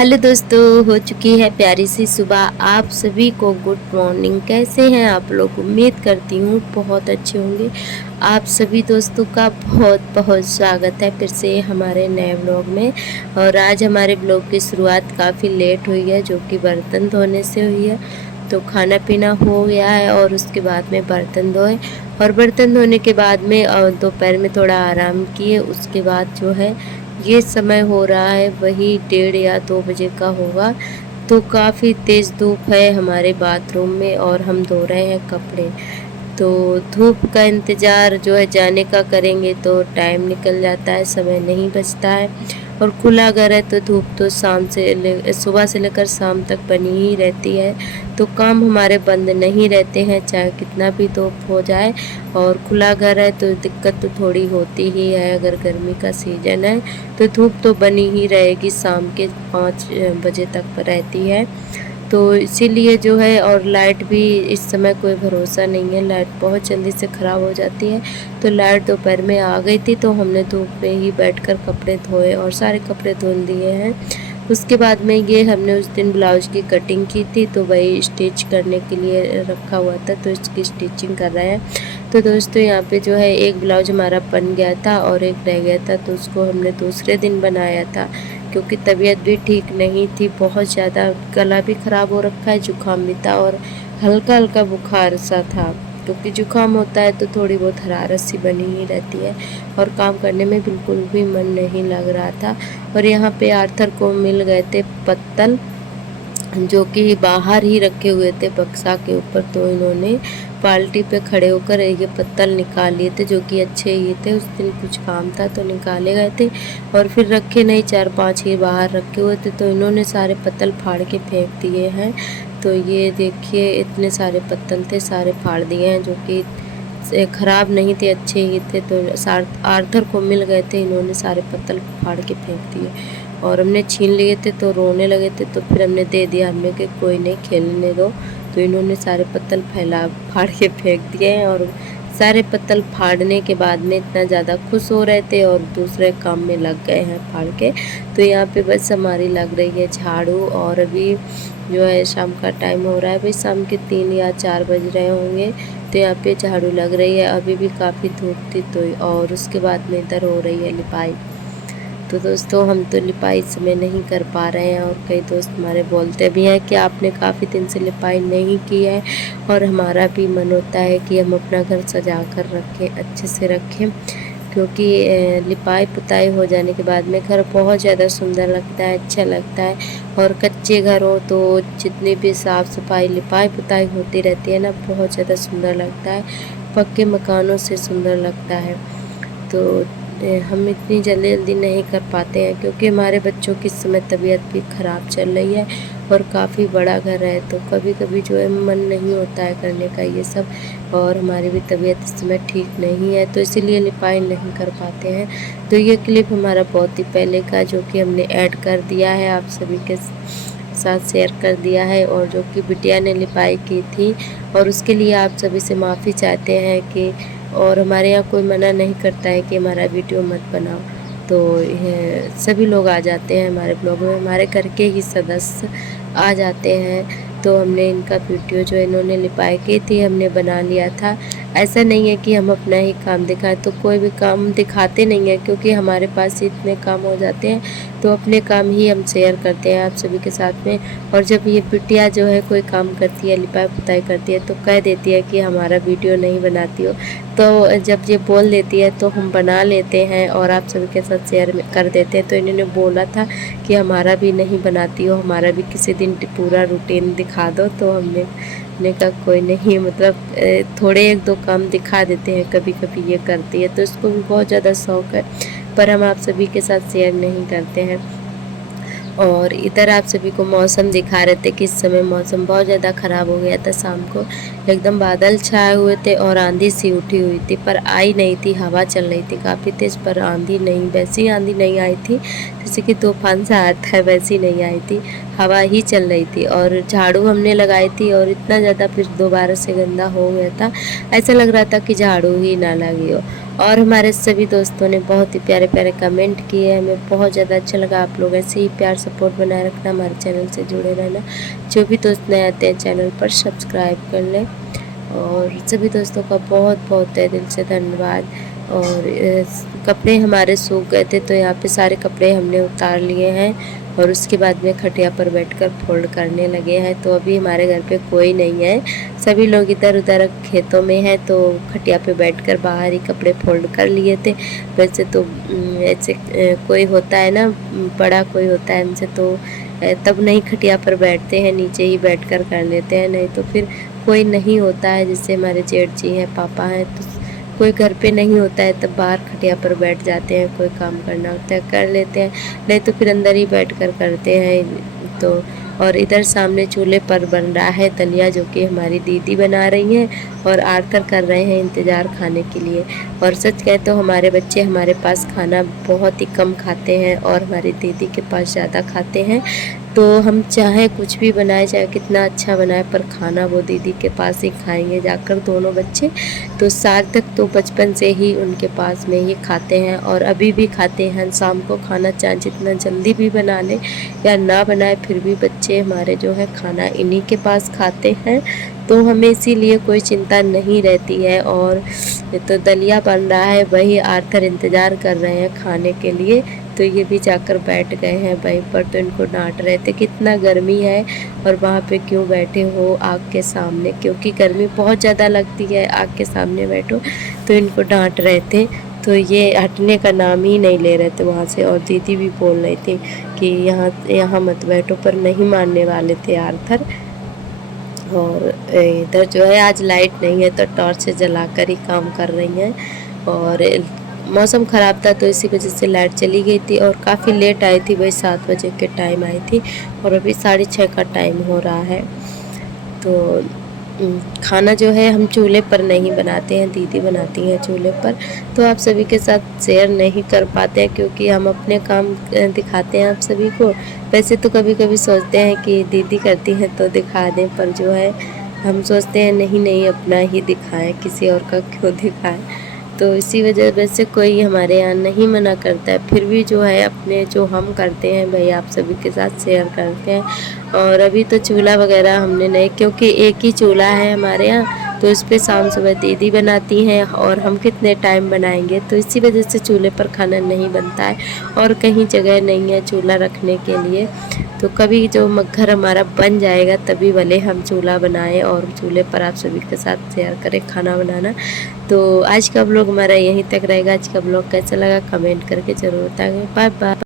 Hello दोस्तों, हो चुकी है प्यारी सी सुबह। आप सभी को गुड मॉर्निंग। कैसे हैं आप लोग? उम्मीद करती हूँ बहुत अच्छे होंगे। आप सभी दोस्तों का बहुत बहुत स्वागत है फिर से हमारे नए ब्लॉग में। और आज हमारे ब्लॉग की शुरुआत काफ़ी लेट हुई है, जो कि बर्तन धोने से हुई है। तो खाना पीना हो गया है और उसके बाद में बर्तन धोए, और बर्तन धोने के बाद में दोपहर में थोड़ा आराम किए। उसके बाद जो है ये समय हो रहा है वही 1:30 या 2 बजे का होगा। तो काफ़ी तेज़ धूप है हमारे बाथरूम में और हम धो रहे हैं कपड़े। तो धूप का इंतज़ार जो है जाने का करेंगे तो टाइम निकल जाता है, समय नहीं बचता है। और खुला घर है तो धूप तो सुबह से लेकर शाम तक बनी ही रहती है। तो काम हमारे बंद नहीं रहते हैं, चाहे कितना भी धूप हो जाए। और खुला घर है तो दिक्कत तो थोड़ी होती ही है। अगर गर्मी का सीज़न है तो धूप तो बनी ही रहेगी, शाम के 5 बजे तक रहती है। तो इसीलिए जो है, और लाइट भी इस समय कोई भरोसा नहीं है, लाइट बहुत जल्दी से ख़राब हो जाती है। तो लाइट दोपहर में आ गई थी तो हमने धूप में ही बैठकर कपड़े धोए और सारे कपड़े धुल दिए हैं। उसके बाद में ये हमने उस दिन ब्लाउज की कटिंग की थी तो वही स्टिच करने के लिए रखा हुआ था, तो इसकी स्टिचिंग कर रहे हैं। तो दोस्तों यहाँ पे जो है एक ब्लाउज हमारा बन गया था और एक रह गया था, तो उसको हमने दूसरे दिन बनाया था। क्योंकि तबीयत भी ठीक नहीं थी, बहुत ज़्यादा गला भी ख़राब हो रखा है, जुकाम भी था और हल्का हल्का बुखार सा था। क्योंकि जुकाम होता है तो थोड़ी बहुत हरारत सी बनी ही रहती है और काम करने में बिल्कुल भी मन नहीं लग रहा था। और यहाँ पे आर्थर को मिल गए थे पत्तल, जो कि बाहर ही रखे हुए थे बक्सा के ऊपर। तो इन्होंने बाल्टी पे खड़े होकर ये पत्तल निकाल लिए थे, जो कि अच्छे ही थे। उस दिन कुछ काम था तो निकाले गए थे और फिर रखे नहीं, 4-5 ही बाहर रखे हुए थे। तो इन्होंने सारे पत्तल फाड़ के फेंक दिए हैं। तो ये देखिए इतने सारे पत्तल थे, सारे फाड़ दिए हैं, जो कि ख़राब नहीं थे, अच्छे ही थे। तो आर्थर को मिल गए थे, इन्होंने सारे पत्तल फाड़ के फेंक दिए और हमने छीन लिए थे तो रोने लगे थे। तो फिर हमने दे दिया, हमने कि कोई नहीं, खेलने दो। तो इन्होंने सारे पत्तल फाड़ के फेंक दिए हैं। और सारे पत्तल फाड़ने के बाद में इतना ज़्यादा खुश हो रहे थे और दूसरे काम में लग गए हैं फाड़ के। तो यहाँ पे बस हमारी लग रही है झाड़ू। और अभी जो है शाम का टाइम हो रहा है, भाई शाम के 3 या 4 बज रहे होंगे। तो यहाँ पे झाड़ू लग रही है, अभी भी काफ़ी धूप थी तो। और उसके बाद में इधर हो रही है लिपाई। तो दोस्तों हम तो लिपाई इस समय नहीं कर पा रहे हैं, और कई दोस्त हमारे बोलते भी हैं कि आपने काफ़ी दिन से लिपाई नहीं की है। और हमारा भी मन होता है कि हम अपना घर सजा कर रखें, अच्छे से रखें। क्योंकि लिपाई पुताई हो जाने के बाद में घर बहुत ज़्यादा सुंदर लगता है, अच्छा लगता है। और कच्चे घर हो तो जितनी भी साफ़ सफाई लिपाई पुताई होती रहती है ना, बहुत ज़्यादा सुंदर लगता है। पक्के मकानों से सुंदर लगता है। तो हम इतनी जल्दी जल्दी नहीं कर पाते हैं, क्योंकि हमारे बच्चों की इस समय तबीयत भी ख़राब चल रही है और काफ़ी बड़ा घर है। तो कभी कभी जो है मन नहीं होता है करने का ये सब। और हमारी भी तबीयत इस समय ठीक नहीं है, तो इसीलिए लिपाई नहीं कर पाते हैं। तो ये क्लिप हमारा बहुत ही पहले का, जो कि हमने ऐड कर दिया है, आप सभी के साथ शेयर कर दिया है। और जो कि बिटिया ने लिपाई की थी, और उसके लिए आप सभी से माफ़ी चाहते हैं कि। और हमारे यहाँ कोई मना नहीं करता है कि हमारा वीडियो मत बनाओ। तो सभी लोग आ जाते हैं हमारे ब्लॉग में, हमारे घर के ही सदस्य आ जाते हैं। तो हमने इनका वीडियो जो इन्होंने लिपाई की थी हमने बना लिया था। ऐसा नहीं है कि हम अपना ही काम दिखाएं, तो कोई भी काम दिखाते नहीं है, क्योंकि हमारे पास इतने काम हो जाते हैं। तो अपने काम ही हम शेयर करते हैं आप सभी के साथ में। और जब ये बिटिया जो है कोई काम करती है, लिपाई पुताई करती है, तो कह देती है कि हमारा वीडियो नहीं बनाती हो। तो जब ये बोल देती है तो हम बना लेते हैं और आप सभी के साथ शेयर कर देते हैं। तो इन्होंने बोला था कि हमारा भी नहीं बनाती हो, हमारा भी किसी दिन पूरा रूटीन दिखा दो। तो हमने कहा कोई नहीं, मतलब थोड़े 1-2 काम दिखा देते हैं, कभी कभी ये करती है। तो इसको भी बहुत ज़्यादा शौक़ है, पर हम आप सभी के साथ शेयर नहीं करते हैं। और इधर आप सभी को मौसम दिखा रहे थे कि इस समय मौसम बहुत ज़्यादा ख़राब हो गया था। शाम को एकदम बादल छाए हुए थे और आंधी सी उठी हुई थी, पर आई नहीं थी। हवा चल रही थी काफ़ी तेज़, पर आंधी नहीं, वैसी आंधी नहीं आई थी जैसे कि तूफान सा आता है, वैसी नहीं आई थी। हवा ही चल रही थी। और झाड़ू हमने लगाई थी और इतना ज़्यादा फिर दोबारा से गंदा हो गया था, ऐसा लग रहा था कि झाड़ू ही ना लगी हो। और हमारे सभी दोस्तों ने बहुत ही प्यारे प्यारे कमेंट किए, हमें बहुत ज़्यादा अच्छा लगा। आप लोग ऐसे ही प्यार सपोर्ट बनाए रखना, हमारे चैनल से जुड़े रहना। जो भी दोस्त नए आते हैं चैनल पर सब्सक्राइब कर लें। और सभी दोस्तों का बहुत बहुत तहे दिल से धन्यवाद। और कपड़े हमारे सूख गए थे तो यहाँ पे सारे कपड़े हमने उतार लिए हैं और उसके बाद में खटिया पर बैठकर फोल्ड करने लगे हैं। तो अभी हमारे घर पे कोई नहीं है, सभी लोग इधर उधर खेतों में हैं, तो खटिया पे बैठकर बाहर ही कपड़े फोल्ड कर लिए थे। वैसे तो ऐसे कोई होता है ना, बड़ा कोई होता है हमसे, तो तब नहीं खटिया पर बैठते हैं, नीचे ही बैठकर कर लेते हैं। नहीं तो फिर कोई नहीं होता है, जैसे हमारे जेठ जी हैं, पापा हैं, तो कोई घर पे नहीं होता है तब बाहर खटिया पर बैठ जाते हैं, कोई काम करना होता है कर लेते हैं, नहीं तो फिर अंदर ही बैठ कर करते हैं। तो और इधर सामने चूल्हे पर बन रहा है दलिया, जो कि हमारी दीदी बना रही हैं और आकर कर रहे हैं इंतज़ार खाने के लिए। और सच कहें तो हमारे बच्चे हमारे पास खाना बहुत ही कम खाते हैं और हमारी दीदी के पास ज़्यादा खाते हैं। तो हम चाहे कुछ भी बनाए, चाहे कितना अच्छा बनाए, पर खाना वो दीदी के पास ही खाएंगे जाकर दोनों बच्चे। तो सार्थक तो बचपन से ही उनके पास में ही खाते हैं और अभी भी खाते हैं। शाम को खाना चाहे जितना जल्दी भी बना लें या ना बनाए, फिर भी बच्चे हमारे जो है खाना इन्हीं के पास खाते हैं। तो हमें इसीलिए कोई चिंता नहीं रहती है। और तो दलिया बन रहा है, वही आकर इंतज़ार कर रहे हैं खाने के लिए। तो ये भी जाकर बैठ गए हैं वहीं पर, तो इनको डांट रहे थे कितना गर्मी है और वहाँ पे क्यों बैठे हो आग के सामने, क्योंकि गर्मी बहुत ज़्यादा लगती है, आग के सामने बैठो। तो इनको डांट रहे थे, तो ये हटने का नाम ही नहीं ले रहे थे वहाँ से। और दीदी भी बोल रही थी कि यहाँ यहाँ मत बैठो, पर नहीं मानने वाले थे आर्थर। और इधर जो है आज लाइट नहीं है तो टॉर्च से जलाकर ही काम कर रही हैं। और मौसम ख़राब था तो इसी वजह से लाइट चली गई थी और काफ़ी लेट आई थी, वही 7 बजे के टाइम आई थी और अभी 6:30 का टाइम हो रहा है। तो खाना जो है हम चूल्हे पर नहीं बनाते हैं, दीदी बनाती हैं चूल्हे पर। तो आप सभी के साथ शेयर नहीं कर पाते हैं क्योंकि हम अपने काम दिखाते हैं आप सभी को। वैसे तो कभी कभी सोचते हैं कि दीदी करती हैं तो दिखा दें, पर जो है हम सोचते हैं नहीं नहीं अपना ही दिखाएं, किसी और का क्यों दिखाएं। तो इसी वजह से कोई हमारे यहाँ नहीं मना करता है, फिर भी जो है अपने जो हम करते हैं भाई आप सभी के साथ शेयर करते हैं। और अभी तो चूल्हा वगैरह हमने नहीं, क्योंकि एक ही चूल्हा है हमारे यहाँ, तो इस पर शाम सुबह दीदी बनाती हैं और हम कितने टाइम बनाएंगे, तो इसी वजह से चूल्हे पर खाना नहीं बनता है और कहीं जगह नहीं है चूल्हा रखने के लिए। तो कभी जो घर हमारा बन जाएगा तभी भले हम चूल्हा बनाएं और चूल्हे पर आप सभी के साथ शेयर करें खाना बनाना। तो आज का ब्लॉग हमारा यहीं तक रहेगा। आज का ब्लॉग कैसा लगा कमेंट करके ज़रूर बताएंगे। Bye bye.